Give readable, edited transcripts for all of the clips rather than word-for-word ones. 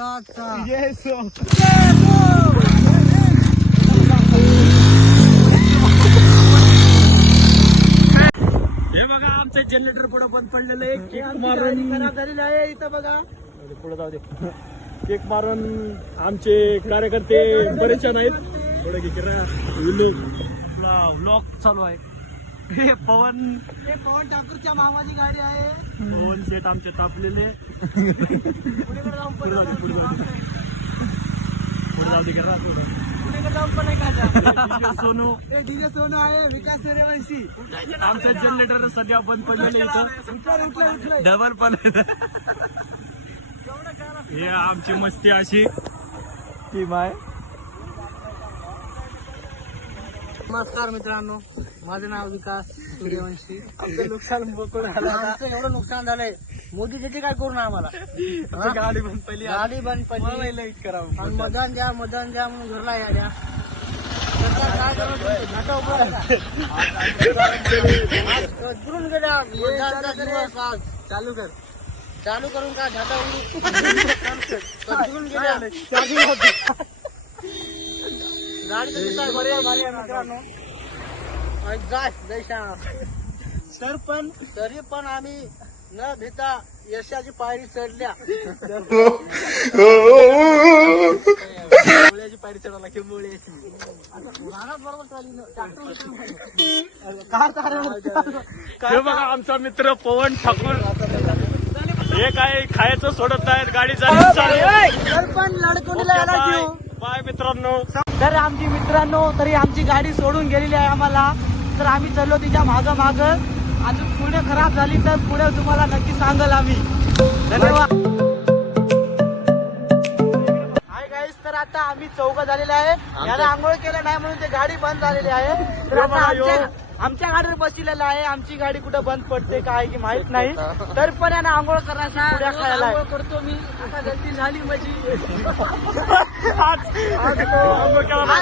बजाजचा हे बघा आमचं जनरेटर पुढे बंद पडलेलं आहे. केक मारून खराब झालेली आहे इथं बघा. पुढे जाऊ दे. केक मारून आमचे कार्यकर्ते परेशान आहेत. पुढे आपला व्लॉग चालू आहे. हे पवन ठाकूरच्या मामाची गाडी आहे. पवन सेट आमचे तापलेले. पुढे जाऊन पुढे जाऊ दे करा. पण नाही का सोनू ते डीजे सोनू आहे. विकास सूर्यवंशी आमचं जनरेटर सध्या बंद पडलेलं इथं. डबल पण हे आमची मस्ती अशी टीम आहे. नमस्कार मित्रांनो, माझं नाव विकास सूर्यवंशी. आमचं नुकसान बघून आलं. आमचं एवढं नुकसान झालंय. मोदीचे काय करू ना आम्हाला. गाडी बंद पडली. गाडी बंद पडली लाईट करावं. आणि मतदान द्या म्हणून घरला या. सरकार काय करत घाटा उभा उतरून गेल्या. मतदानाचा दिवस आज चालू करून काय घाटा उतरून गेल्या. गाडीचं दिसाय बरोबर भारी आहे मित्रांनो. जय श्याम. तरी पण आम्ही न भेटा यशाची पायरी चढल्या. मुळ्याची पायरी चढायला की मुळ्याची हे बघा आमचा मित्र पवन ठाकूर. हे काय खायचं सोडत नाहीत. गाडी तर पण लडकवलीला बाय मित्रांनो. तर आमची मित्रांनो तरी आमची गाडी सोडून गेलेली आहे आम्हाला. तर आम्ही चाललो तिच्या माग अजून पुढे खराब झाली तर पुढे तुम्हाला नक्की सांगाल आम्ही. धन्यवाद. हाय गाईस, तर आता आम्ही चौघ झालेले आहे. याला आंघोळ केलं नाही म्हणून ते गाडी बंद झालेली आहे. तर आता आमच्या गाडीवर बसलेला आहे. आमची गाडी कुठं बंद पडते काय की माहित नाही. तर पण यानं आंघोळ करण्याचा पुढ्या खायला करतो मी. आता गलती झाली माझी. आज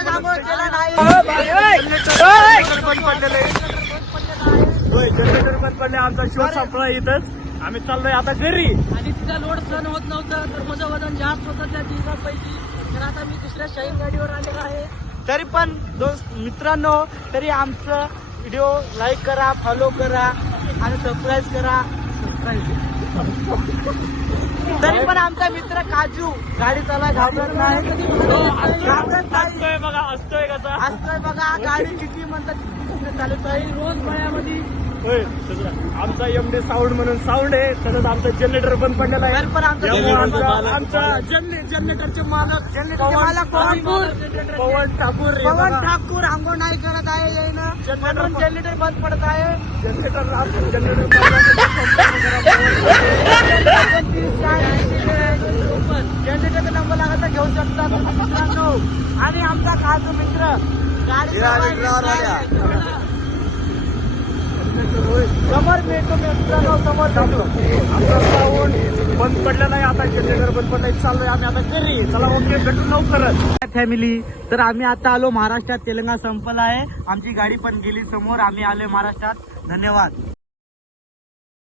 आंघोळ केला नाही. बंद पडलेलं जनरेटर बंद पडले. आमचा शो संपला इथंच. आम्ही चाललोय आता घरी. आणि तिचा लोड सहन होत नव्हतं तर माझं वजन जास्त होतं त्या दिवसापैकी. तर आता मी दुसऱ्या शाहीन गाडीवर आलेलो आहे. तरी पण मित्रांनो तरी आमचं व्हिडिओ लाईक करा, फॉलो करा आणि सबस्क्राईब करा. तरी पण आमचा मित्र काजू गाडी चालवा घाबरत नाही. असतोय बघा. असतोय कसा असतोय बघा. गाडी किती म्हणतात चालत आहे रोज मळ्यामध्ये. होय. आमचा एमडी साऊंड म्हणून साऊंड आहे. तसंच आमचं जनरेटर बंद पडलेलं आहे. पण आमचा जनरेटरचे मालक पवन ठाकूर ठाकूर आंघोळ नाही करत आहे. यायनं म्हणून जनरेटर बंद पडत आहे. जनरेटरचा नंबर लागत तर घेऊ शकता मित्रांनो. आणि आमचा काजू मित्र गाडी समोर भेटतो मित्रांनो. समोर भेटतो. आमचा साऊंड बंद पडलेला आहे. आता जनरेटर बंद पडलाय. चाललोय आम्ही आता घरी. चला ओके, भेटू लवकरच फॅमिली. तर आम्ही आता आलो महाराष्ट्रात. तेलंगणा संपला आहे. आमची गाडी पण गेली समोर. आम्ही आलोय महाराष्ट्रात. धन्यवाद.